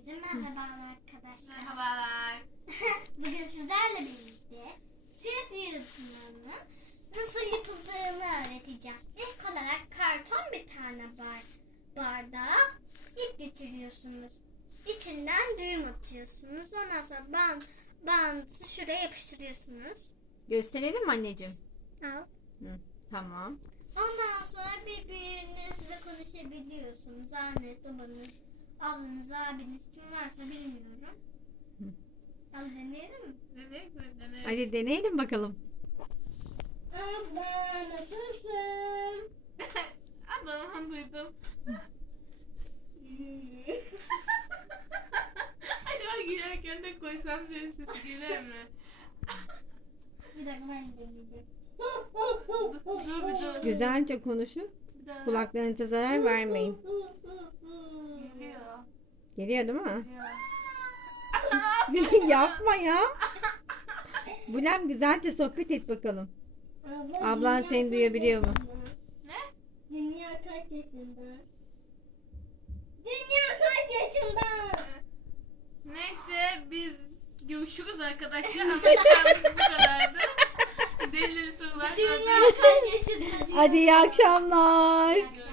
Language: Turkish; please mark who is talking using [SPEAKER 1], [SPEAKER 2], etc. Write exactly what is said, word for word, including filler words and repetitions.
[SPEAKER 1] Herkese merhabalar arkadaşlar.
[SPEAKER 2] Merhabalar.
[SPEAKER 1] Bugün sizlerle birlikte ses yalıtımının nasıl yapıldığını öğreteceğim. İlk olarak karton bir tane bar bardağa ip geçiriyorsunuz. İçinden düğüm atıyorsunuz. Ondan sonra bant, bantı şuraya yapıştırıyorsunuz.
[SPEAKER 3] Gösterelim mi anneciğim?
[SPEAKER 1] Al.
[SPEAKER 3] Hı, tamam.
[SPEAKER 1] Ondan sonra birbirinizle konuşabiliyorsunuz. Anne, babanız, ablanız, abiniz kim varsa bilmiyorum.
[SPEAKER 3] Hı.
[SPEAKER 1] Hadi deneyelim mi?
[SPEAKER 2] Denek mi? Denek.
[SPEAKER 3] Hadi deneyelim bakalım.
[SPEAKER 1] Abla nasılsın?
[SPEAKER 2] Ablam duydum. Acaba girerken de koysam senin sesi gelir mi?
[SPEAKER 1] Bir dakika ben de deneyeceğim.
[SPEAKER 2] Dur bir dur.
[SPEAKER 3] Güzelce konuşun.
[SPEAKER 2] Bir daha.
[SPEAKER 3] Kulaklarınıza zarar vermeyin.
[SPEAKER 2] Geliyor.
[SPEAKER 3] Geliyor değil mi?
[SPEAKER 2] Geliyor.
[SPEAKER 3] Yapma ya. Bulem güzelce sohbet et bakalım.
[SPEAKER 1] Abla,
[SPEAKER 3] Ablan
[SPEAKER 1] dünya
[SPEAKER 3] seni
[SPEAKER 1] kaç
[SPEAKER 3] duyabiliyor mu?
[SPEAKER 1] yaşında?
[SPEAKER 2] Ne?
[SPEAKER 1] Dünya kaç yaşında? Dünya kaç yaşında?
[SPEAKER 2] Neyse biz görüşürüz arkadaşlar. Anlatacağımız bu kadardı. Deli deli sorular
[SPEAKER 1] Dünya
[SPEAKER 2] sorduğunuz için
[SPEAKER 1] kaç yaşında diyor.
[SPEAKER 3] Hadi iyi akşamlar.
[SPEAKER 2] görüşürüz.